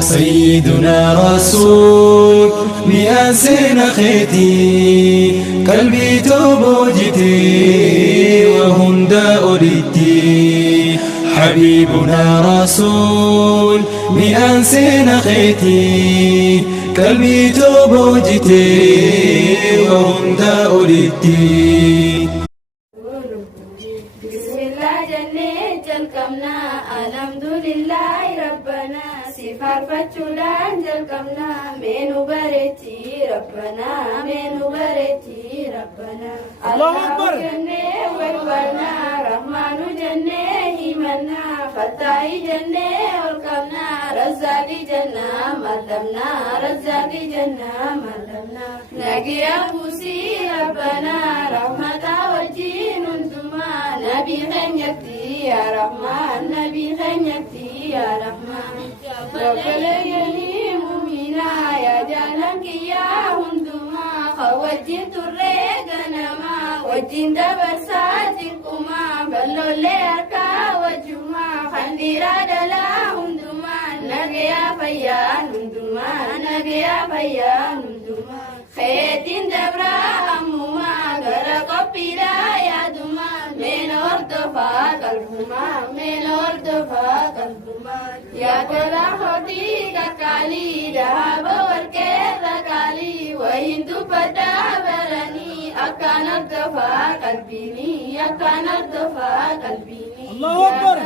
سيدنا رسول مئاسين خيتي قلبي توبوجتي وهندا أريتي حبيبنا رسول مئاسين خيتي قلبي توبوجتي وهندا أريتي بسم الله جنة جلكمنا الحمد لله ربنا سفر فتشولان جلكمنا منو بريتي ربنا منو بريتي ربنا الله أكبر جنة وكبرنا رحمن جنة إيماننا فتاي جنة ولكمنا رزاقي جنة ملمنا رزاقي جنة ملمنا نجي أبوسي ربنا رحمة وجين انتما نبي خنيتي يا رحمن نبي خنيتي يا رحمن ربليني مؤمنا يا جانك يا هندما خوجين تريقنما وجين دبرساتكما بلو ليركا وجما خنديرا دلا هندما نجيا فيان هندما نجيا فيان هندما خيتين دبرا أمما غرق بلا يا دما من أردفا قلبما من أردفا قلبما يا كلا خطيك كالي ذهب وركير كالي وهندو بدا برني أكان أردفا قلبيني أكان أردفا قلبيني الله أكبر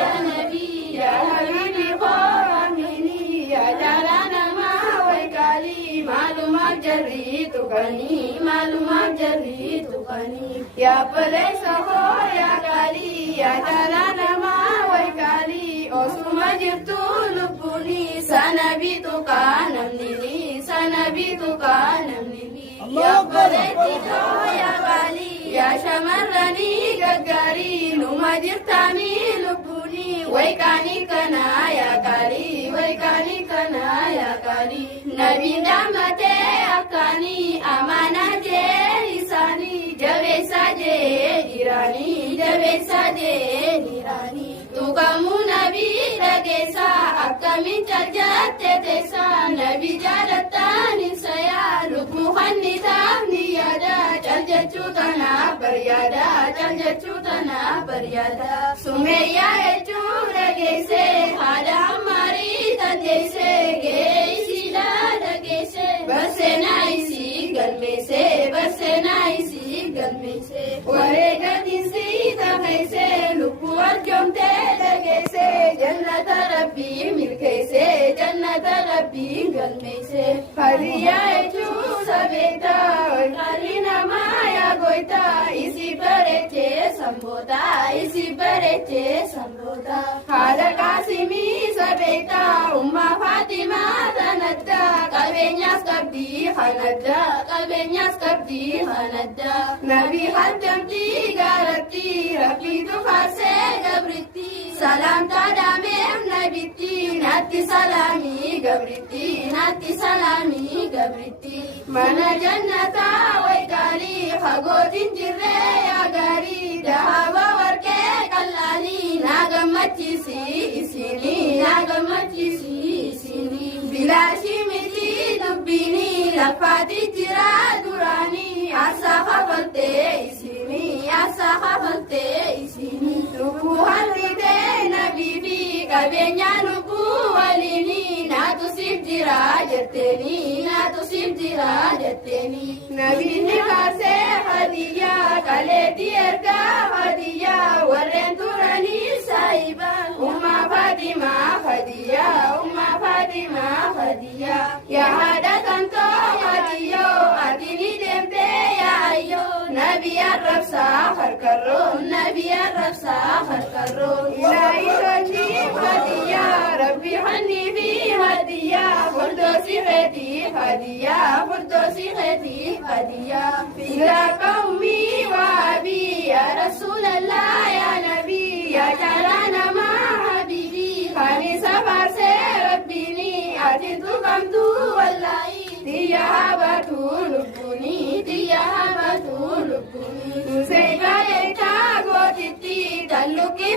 يا نبي يا حبيبي خورميني يا جلانا ما ويكالي معلومات جريتكني معلومات جريتكني يا بليس هو يا كالي يا جلانا ما ويكالي أسمع جبتو لبوني سنبيتك نمني سنبيتك نمني يا بليس هو يا كالي يا شمرني غغاري نما جبتامي لبوني ويكاني كنا يا كالي ويكاني كنا يا كالي نبي نعمتي أكاني أمانة جيساني جبسا جيراني جبسا جيراني تقامو نبي رجسا أكامي تجات تسا نبي جالتاني سيا لكمو خني تامني يادا جلجتشو تنا بريادا جلجتشو تنا بريادا سميا يجو رجسي هذا أماري تجسي جيسي لا رجسي بس نايسي قلبي سي بس نايسي قلبي سي ورقتي سيتا خيسي لكو الجمتي لقيسي جنة ربي ملكيسي جنة ربي قلبيسي هريا يجو سبيتا والقرينا ما يا قويتا إسي بريتي سمبوتا إسي بريتي سمبوتا هذا قاسمي سبيتا أمّا فاطمة تندا قبينياس قبدي خندا قبينياس قبدي خندا نبي خدمتي قالتي ربي تفاسي قبرتي سلام تدامم نبيتي ناتي سلامي قبرتي ناتي سلامي قبرتي من جنة ويكالي خقوت جري يا غاري دهب وركي قلالي ناقمتي سي إسيني ناقمتي سي إسيني بلاشي متي دبيني لفاتي جرا دراني عسى خفلتي إسيني عسى خفلتي إسيني ربوها الردي نبي في قبينيا نبو وليني ناتو سيب جرا جتني ناتو سيب جرا جتني نبي نفاسي خديا قلتي ارقا خديا ورين تراني سايبا أمّا فاطمة خديا أمّا فاطمة خديا يا هذا تنتو خديا أديني دمتي يا أيو نبي الرب ساخر كرو نبي الرب ساخر كرو إلهي صلي هدية ربي حني في هدية فردوسي خدي هدية فردوسي خدي هدية إلى قومي وأبي يا رسول الله يا نبي يا جلانا ما حبيبي خاني سفر سي ربيني أتيتو قمتو والله تيا هبتو لبوني تيا هبتو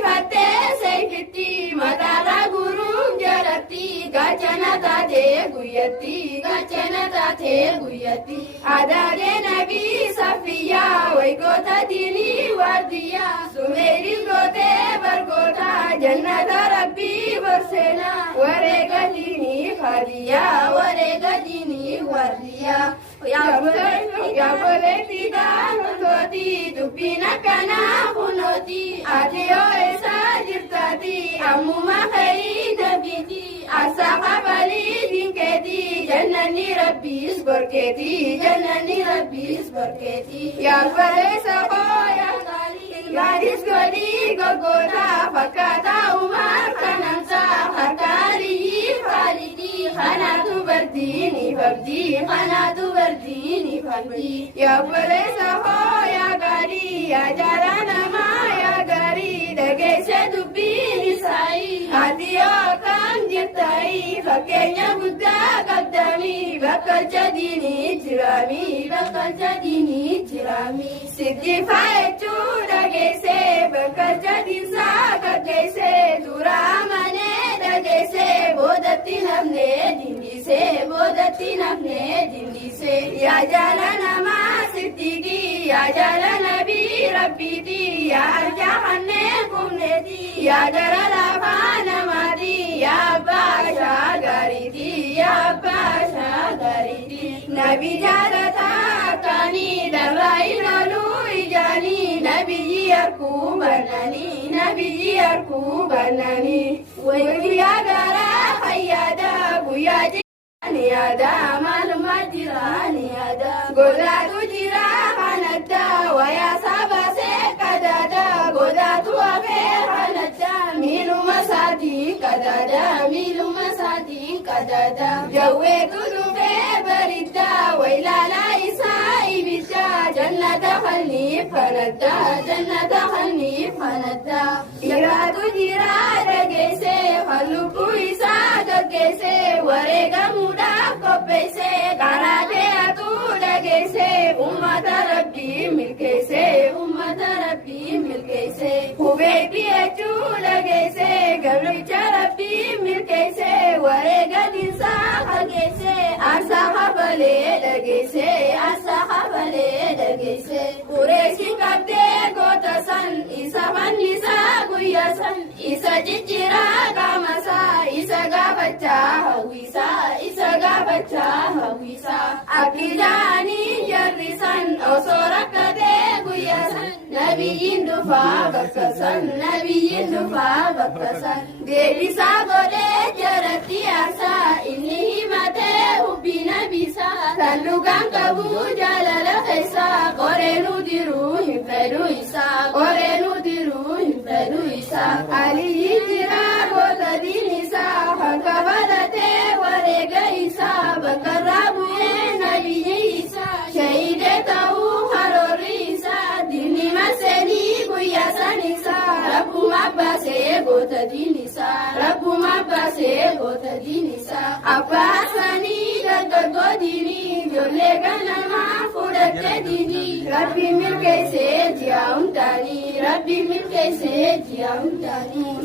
fatte seyfitti mataarra guruun jalatti gachana taatee guyyatti adaadee nabii safiyyaa waygoota diinii waardiyyaa sumeeris gootee bargoota jannata rabbii borseenaa wareega diiniif hadiyyaa Yaaboleetti daantooti dubbiin akkanaa kunooti ati yoo eessaa jirtaati ammuma ka'ii dambiiti asaafa balii dinkeeti jannanni rabbiis borkeeti Yaaboleessa koo yaadis godhii goggoota fakkaataa umar kanamsaa harka aliyyi faalidii kanaatu bardiiniif abdii Yaaboleessa koo yaa gaarii yaa jaara namaa yaa gaarii dhageesse dubbiin isaanii ati yoo akkam jirtaayii fakkeenya guddaa qabdanii bakkalcha diinii jiraami sitti faayechuu dhageesse bakkalcha diinsaa gaggeesse dura amanee dhageesse boodatti nafnee dindise yaa jaala namaa siddiqii yaa jaala nabii rabbiitii yaa arjaa kanneen kumneetii yaa gara lafaa namaati yaa abbaa shaagariitii nabi jaalataa akkaanii dharraa hin ooluu ijaanii nabiyyi harkuu bannanii guyyaa garaa fayyaadaa guyyaa ni yaada maalummaa jira godaatu jira kanadda wayaa sabaasee qadaada godaatu hafee kanadda miiluma isaatiin qadaada jawweetu dhufee baridda waylaalaa isaa ibidda jannata kalniif kanadda iraatu jira dhageesse hallubbuu isaa gaggeesse wareegamuudhaaf qopheesse karaatee atuu dhageesse ummata rabbii milkeesse hubeetti jechuu dhageesse gabricha rabbii milkeesse wareega dinsaa hageesse aarsaa hafalee dhageesse qureeshin qabdee goota san isa fannisaa guyyaa san isa jijjiiraa qaamasaa isa gaafachaa hawwisaa abdiidhaanii jarrisan osoo rakkatee guyyaa san nabiyyiin dhufaa bakka san deebisaa godhee jaratti aarsaa inni himatee hubbii nabiisaa kan dhugaan qabu jaalala keessaa qoreenuu diruu hin fedhu isaa aliyyi jiraa goota diin isaa harka balatee wareega isaa bakkarraa bu'ee nabiyyi isaa shahidee ta'uu haroorri isaa diinni marseenii guyyaa san isaa rabbuma baasee goota diin isaa abbaa sanii dargaggoo diinii ijoollee ganamaa fudhattee diinii rabbi milkeessee ji'a hundaanii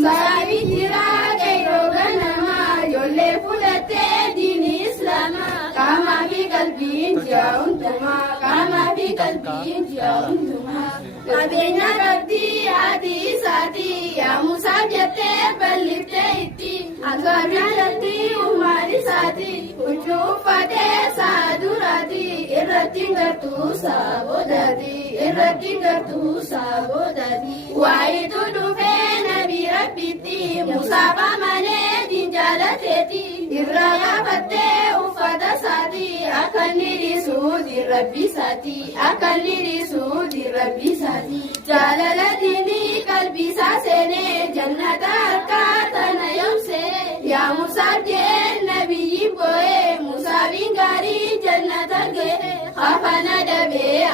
saabii jiraa qeyroo ganamaa ijoollee fudhattee diinii islaamaa qaamaa fi qalbiin ji'a hundumaa qabeenya rabbii haati isaatii yaa Musaaf jettee balliftee itti albaabiyyaatti ummaan isaati huccuu uffatee sa'a duraati irratti gartuu saabodaati waayitu dhufee nabii rabbitti Musaaf amanee diin jaalateeti irra gaafattee uffata isaati akka inni dhiisuu diin rabbi isaati jaalala diinii qalbiisaa seenee jannata harkaa tana yoomsee yaa Musaaf jee nabiyyiin boo'ee Musaafiin gaarii jannata ga'e kafana dabee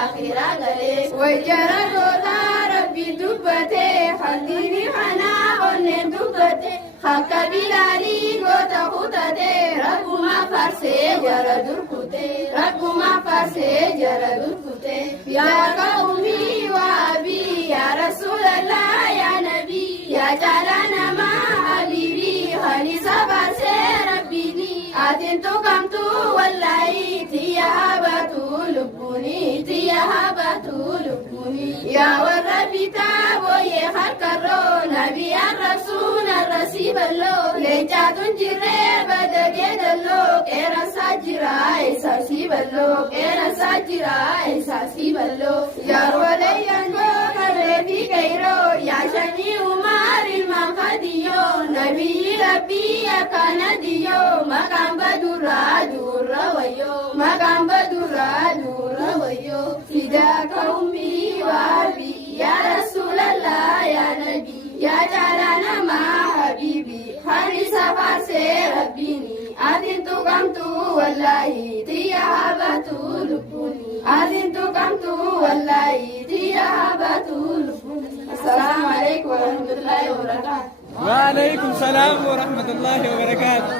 akhiraa galee wajjara gootaa rabbi dubbatee haldiini kanaa onneen dubbate akka bilaalii goota kutatee rabbuma farsee jara durkute yaa qaumii waa abii رسول الله يا نبي يا جلانا ما حبيبي خلي سبع ربيني أتنتو كمتو والله تيهابتو لبوني تيهابتو لبوني يا والرب تابو يخلق الرو نبي الرسول الرسيب اللو لنجات جري بدقيد اللو كيرا ساجرا إساسيب اللو كيرا ساجرا إساسيب اللو يا رولي ينجو مرفي كيرو يا شني عمر المنخديو نبي ربي كان ديو مقام بدورا دورا ويو مقام بدورا دورا ويو فداك أمي وأبي يا رسول الله يا نبي يا جلانا ما حبيبي حريص فاسي ربيني أذنت قمت والله تيهابت لبوني أذنت قمت والله تيهابت لبوني. السلام عليكم ورحمة الله وبركاته. وعليكم السلام ورحمة الله وبركاته.